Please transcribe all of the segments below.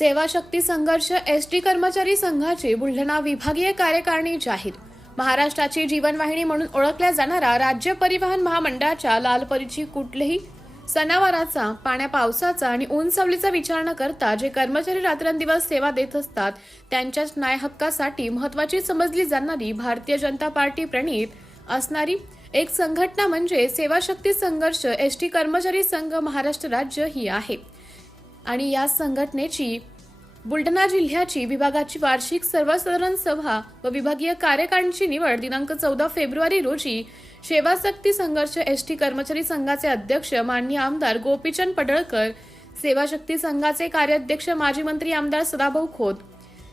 सेवाशक्ती संघर्ष एसटी कर्मचारी संघाची बुलढाणा विभागीय कार्यकारिणी जाहीर। महाराष्ट्राची जीवनवाहिनी म्हणून ओळखल्या जाणारा राज्य परिवहन महामंडळाच्या लालपरीची कुठलेही सणावाराचा, पाण्या पावसाचा आणि ऊन सावलीचा विचार न करता जे कर्मचारी रात्रंदिवस सेवा देत असतात त्यांच्याच न्याय हक्कासाठी महत्त्वाची समजली जाणारी भारतीय जनता पार्टी प्रणीत असणारी एक संघटना म्हणजे सेवाशक्ती संघर्ष एसटी कर्मचारी संघ महाराष्ट्र राज्य ही आहे। आणि या संघटनेची बुलढाणा जिल्ह्याची विभागाची वार्षिक सर्वसाधारण सभा व विभागीय कार्यकारिणीची निवड दिनांक 14 फेब्रुवारी रोजी सेवाशक्ती संघर्ष एसटी कर्मचारी संघाचे अध्यक्ष माननीय आमदार गोपीचंद पडळकर, सेवाशक्ती संघाचे कार्याध्यक्ष माजी मंत्री आमदार सदाभाऊ खोत,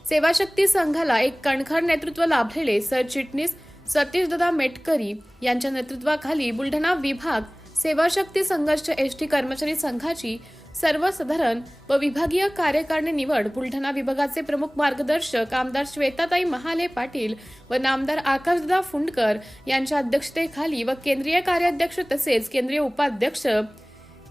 सेवाशक्ती संघाला एक कणखर नेतृत्व लाभलेले सरचिटणीस सतीशदादा मेटकरी यांच्या नेतृत्वाखाली बुलढाणा विभाग सेवाशक्ती संघर्ष एसटी कर्मचारी संघाची सर्वसाधारण व विभागीय कार्यकारिणी निवड बुलढाणा विभागाचे प्रमुख मार्गदर्शक आमदार श्वेताताई महाले पाटील व नामदार आकाशदादा फुंडकर यांच्या अध्यक्षतेखाली व केंद्रीय कार्याध्यक्ष तसेच केंद्रीय उपाध्यक्ष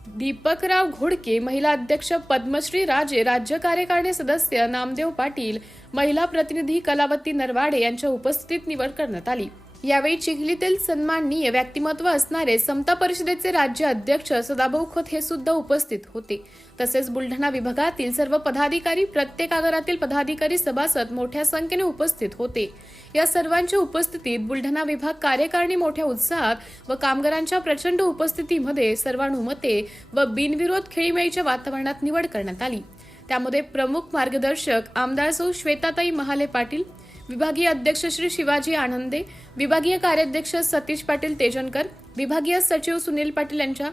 दीपकराव घोडके, महिला अध्यक्ष पद्मश्री राजे, राज्य कार्यकारिणी सदस्य नामदेव पाटील, महिला प्रतिनिधी कलावती नरवाडे यांच्या उपस्थितीत निवड करण्यात आली। यावेळी चिखलीतील सन्माननीय व्यक्तिमत्व असणारे समता परिषदेचे राज्य अध्यक्ष सदाभाऊ खोत हे सुद्धा उपस्थित होते। तसेच बुलढाणा विभागातील सर्व पदाधिकारी, प्रत्येक आगारातील पदाधिकारी, सभासद मोठ्या संख्येने उपस्थित होते। या सर्वांच्या उपस्थितीत बुलढाणा विभाग कार्यकारिणी मोठ्या उत्साहात व कामगारांच्या प्रचंड उपस्थितीमध्ये सर्वानुमते व बिनविरोध खेळीमेळीच्या वातावरणात निवड करण्यात आली। त्यामध्ये प्रमुख मार्गदर्शक आमदार सौ श्वेताताई महाले पाटील, विभागीय अध्यक्ष श्री शिवाजी आनंदे, विभागीय कार्याध्यक्ष सतीश पाटील तेजनकर, विभागीय सचिव सुनील पाटील यांच्या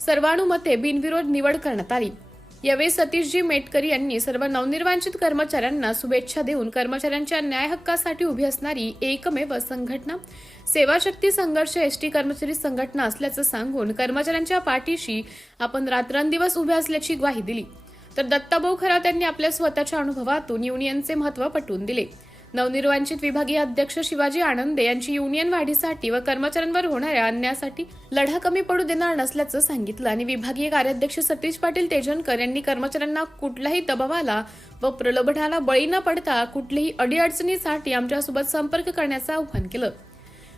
सर्वानुमते बिनविरोध निवड करण्यात आली। यावेळी सतीशजी मेटकरी यांनी सर्व नवनिर्वाचित कर्मचाऱ्यांना शुभेच्छा देऊन कर्मचाऱ्यांच्या न्याय हक्कासाठी उभी असणारी एकमेव संघटना सेवाशक्ती संघर्ष एसटी कर्मचारी संघटना असल्याचं सांगून कर्मचाऱ्यांच्या पाठीशी आपण रात्रंदिवस उभे असल्याची ग्वाही दिली। तर दत्ताभाऊ खरात यांनी आपल्या स्वतःच्या अनुभवातून युनियनचे महत्त्व पटवून दिले। नवनिर्वाचित विभागीय अध्यक्ष शिवाजी आनंदे यांची युनियन वाढीसाठी व कर्मचाऱ्यांवर होणाऱ्या अन्यायासाठी लढा कमी पडू देणार नसल्याचं सांगितलं आणि विभागीय कार्याध्यक्ष सतीश पाटील तेजनकर यांनी कर्मचाऱ्यांना कुठल्याही दबावाला व प्रलोभनाला बळी न पडता कुठल्याही अडीअडचणीसाठी आमच्यासोबत संपर्क करण्याचं आवाहन केलं।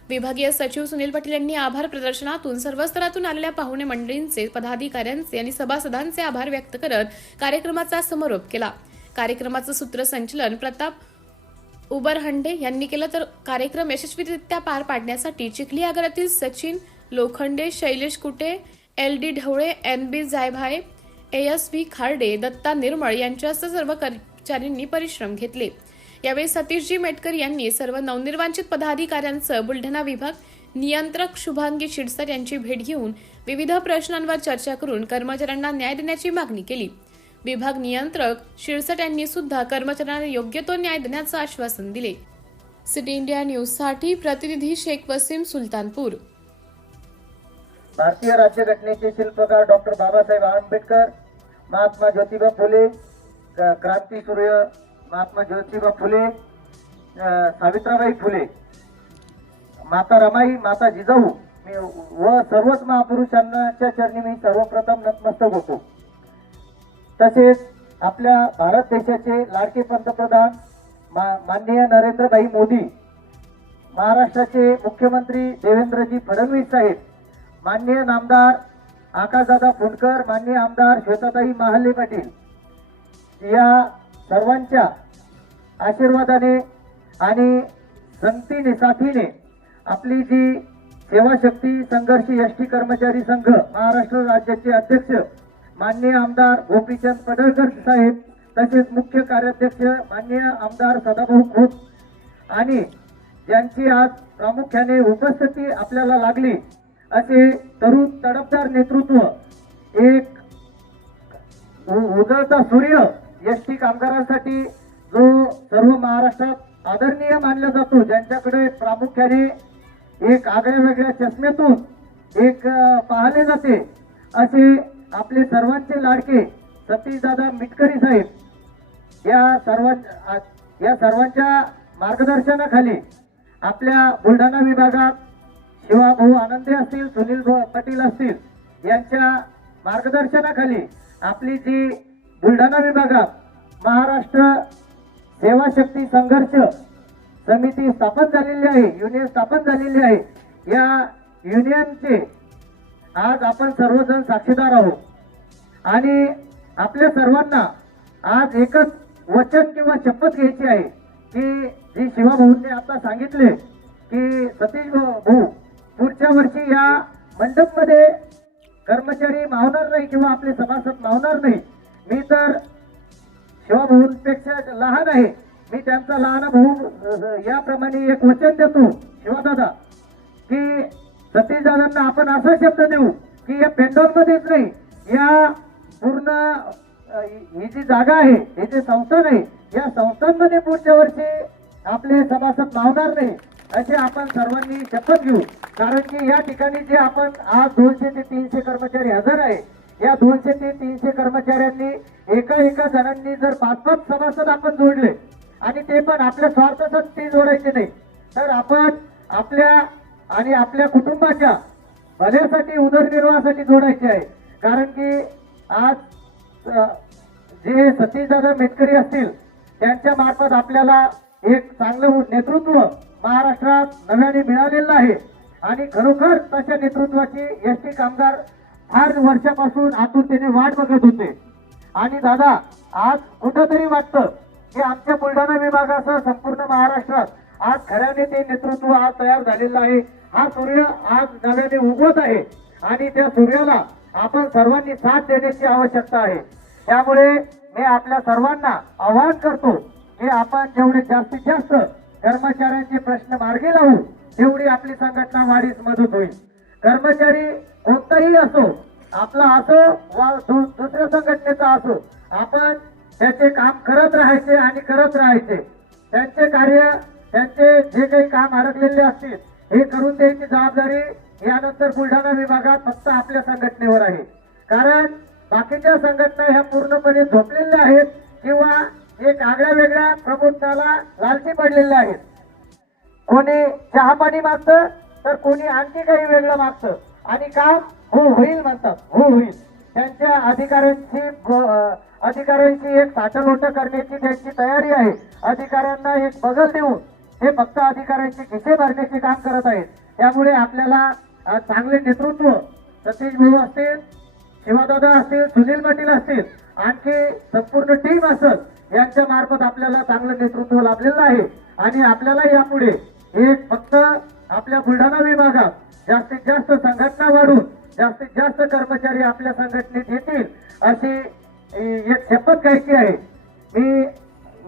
विभागीय सचिव सुनील पाटील यांनी आभार प्रदर्शनातून सर्व स्तरातून आलेल्या पाहुणे मंडळींचे, पदाधिकाऱ्यांचे आणि सभासदांचे आभार व्यक्त करत कार्यक्रमाचा समारोप केला। कार्यक्रमाचं सूत्रसंचालन प्रताप उबरहंडे यांनी केलं। तर कार्यक्रम यशस्वीरित्या पार पाडण्यासाठी चिखली आगारातील सचिन लोखंडे, शैलेश कुटे, LD Dhawale, NB Jaybhaye, ASV Kharde, Datta निर्मळ यांच्यासह सर्व कर्मचाऱ्यांनी परिश्रम घेतले। यावेळी सतीशजी मेटकर यांनी सर्व नवनिर्वाचित पदाधिकाऱ्यांचं बुलढाणा विभाग नियंत्रक शुभांगी शिरसाट यांची भेट घेऊन विविध प्रश्नांवर चर्चा करून कर्मचाऱ्यांना न्याय देण्याची मागणी केली। विभाग नियंत्रक शिरसाट यांनी सुद्धा कर्मचाऱ्यांना योग्य तो न्याय देण्याचं आश्वासन दिले। सिटी इंडिया न्यूज साठी प्रतिनिधी शेख वसीम, सुलतानपूर। भारतीय राज्यघटनेचे शिल्पकार डॉक्टर बाबासाहेब आंबेडकर, महात्मा ज्योतिबा फुले, क्रांतीसूर्य महात्मा ज्योतिबा फुले, सावित्रीबाई फुले, माता रमाई, माता जिजाऊ व सर्वच महापुरुषांच्या चरणी मी सर्वप्रथम नतमस्तक होतो। तसेच आपल्या भारत देशाचे लाडके पंतप्रधान माननीय नरेंद्रभाई मोदी, महाराष्ट्राचे मुख्यमंत्री देवेंद्रजी फडणवीस साहेब, माननीय नामदार आकाशदादा फुंडकर, माननीय आमदार श्वेताताई महाले पाटील या सर्वांच्या आशीर्वादाने आणि संगतीने साथीने आपली जी सेवाशक्ती संघर्ष एसटी कर्मचारी संघ महाराष्ट्र राज्याचे अध्यक्ष माननीय आमदार गोपीचंद पडळकर साहेब, तसेच मुख्य कार्याध्यक्ष माननीय आमदार सदाभाऊ खोत आणि ज्यांची आज प्रामुख्याने उपस्थिती आपल्याला लागली असे तरुण तडफदार नेतृत्व, एक उजळता सूर्य एसटी कामगारांसाठी जो सर्व महाराष्ट्रात आदरणीय मानला जातो, ज्यांच्याकडे प्रामुख्याने एक आगळ्या वेगळ्या चष्म्यातून एक पाहिले जाते असे आपले सर्वांचे लाडके सतीशदादा मेटकरी साहेब या सर्वांच्या मार्गदर्शनाखाली आपल्या बुलढाणा विभागात शिवाभाऊ आनंदे असतील, सुनील पाटील असतील यांच्या मार्गदर्शनाखाली आपली जी बुलढाणा विभागात महाराष्ट्र सेवा शक्ती संघर्ष समिती स्थापन झालेली आहे, युनियन स्थापन झालेली आहे. या युनियनचे आज आपण सर्वजण साक्षीदार आहोत आणि आपल्या सर्वांना आज एकच वचन किंवा शपथ घ्यायची आहे की जी शिवाभाऊंनी आता सांगितले की सतीश भाऊ पुढच्या वर्षी या मंडपमध्ये कर्मचारी मावणार नाही किंवा आपले सभासद मावणार नाही. मी तर शिवाभाऊंपेक्षा लहान आहे, मी त्यांचा लहान भाऊ याप्रमाणे एक वचन देतो शिवादादा की सतीश दादांना आपण असा शब्द देऊ की या पेंडॉलमध्येच नाही, या पूर्ण ही जी जागा आहे, हे जे संस्थान आहे, या संस्थांमध्ये पुढच्या वर्षी आपले सभासद मावणार नाही असे आपण सर्वांनी शपथ घेऊ. कारण की या ठिकाणी जे आपण आज 200 ते 300 कर्मचारी हजर आहे, या 200 ते 300 कर्मचाऱ्यांनी एका जणांनी जर 5-5 सभासद आपण जोडले आणि ते पण आपल्या स्वार्थासाठी जोडायचे नाही, तर आपण आपल्या आणि आपल्या कुटुंबाच्या भल्यासाठी उदरनिर्वाहासाठी जोडायचे आहे. कारण की आज जे सतीशदादा मेटकरी असतील त्यांच्या मार्फत आपल्याला एक चांगलं नेतृत्व महाराष्ट्रात नव्याने मिळालेलं आहे आणि खरोखर तशा नेतृत्वाची एसटी कामगार फार वर्षापासून आतुरतेने वाट बघत होते. आणि दादा आज कुठंतरी वाटतं की आमच्या बुलढाणा विभागासह संपूर्ण महाराष्ट्रात आज खऱ्याने ते नेतृत्व आज तयार झालेलं आहे. हा सूर्य आज नव्याने उगवत आहे आणि त्या सूर्याला आपण सर्वांनी साथ देण्याची आवश्यकता आहे. त्यामुळे मी आपल्या सर्वांना आवाहन करतो की आपण जेवढे जास्तीत जास्त कर्मचाऱ्यांचे प्रश्न मार्गी लावू तेवढी आपली संघटना वाढीस मदत होईल. कर्मचारी कोणताही असो, आपला असो वा दुसऱ्या संघटनेचा असो, आपण त्याचे काम करत राहायचे आणि करत राहायचे. त्यांचे कार्य, त्यांचे जे काही काम अडकलेले असतील हे करून द्यायची जबाबदारी यानंतर बुलढाणा विभागात फक्त आपल्या संघटनेवर आहे. कारण बाकीच्या संघटना ह्या पूर्णपणे झोपलेल्या आहेत किंवा एक आगळ्या वेगळ्या प्रबोधनाला लालची पडलेल्या आहेत. कोणी चहा पाणी मागतं तर कोणी आणखी काही वेगळं मागतं आणि काम हो होईल म्हणतात, हो होईल. त्यांच्या अधिकाऱ्यांची एक साठलोट करण्याची त्यांची तयारी आहे. अधिकाऱ्यांना एक बगल देऊन हे फक्त अधिकाऱ्यांची खिसे भरण्याचे काम करत आहेत. त्यामुळे आपल्याला चांगले नेतृत्व सतीश भाऊ असतील, शिवादादा असतील, सुनील पाटील असतील, आणखी संपूर्ण टीम असत यांच्या मार्फत आपल्याला चांगलं नेतृत्व लाभलेलं आहे. आणि आपल्याला यापुढे एक फक्त आपल्या बुलढाणा विभागात जास्तीत जास्त संघटना वाढून जास्तीत जास्त कर्मचारी आपल्या संघटनेत येतील अशी एक शपथ घ्यायची आहे. मी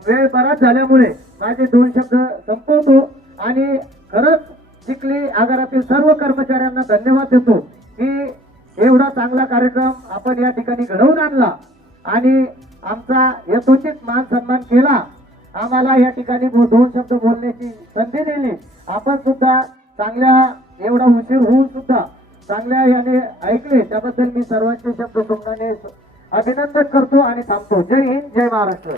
वेळ बराच झाल्यामुळे माझे 2 शब्द संपवतो आणि खरंच चिखली आगारातील सर्व कर्मचाऱ्यांना धन्यवाद देतो की एवढा चांगला कार्यक्रम आपण या ठिकाणी घडवून आणला आणि आमचा यथोचित मान सन्मान केला. आम्हाला या ठिकाणी 2 शब्द बोलण्याची संधी दिली. आपण सुद्धा चांगल्या एवढा उशीर होऊन सुद्धा चांगल्या याने ऐकले त्याबद्दल मी सर्वांचे शब्द सोडण्याने अभिनंदन करतो आणि थांबतो. जय हिंद, जय महाराष्ट्र.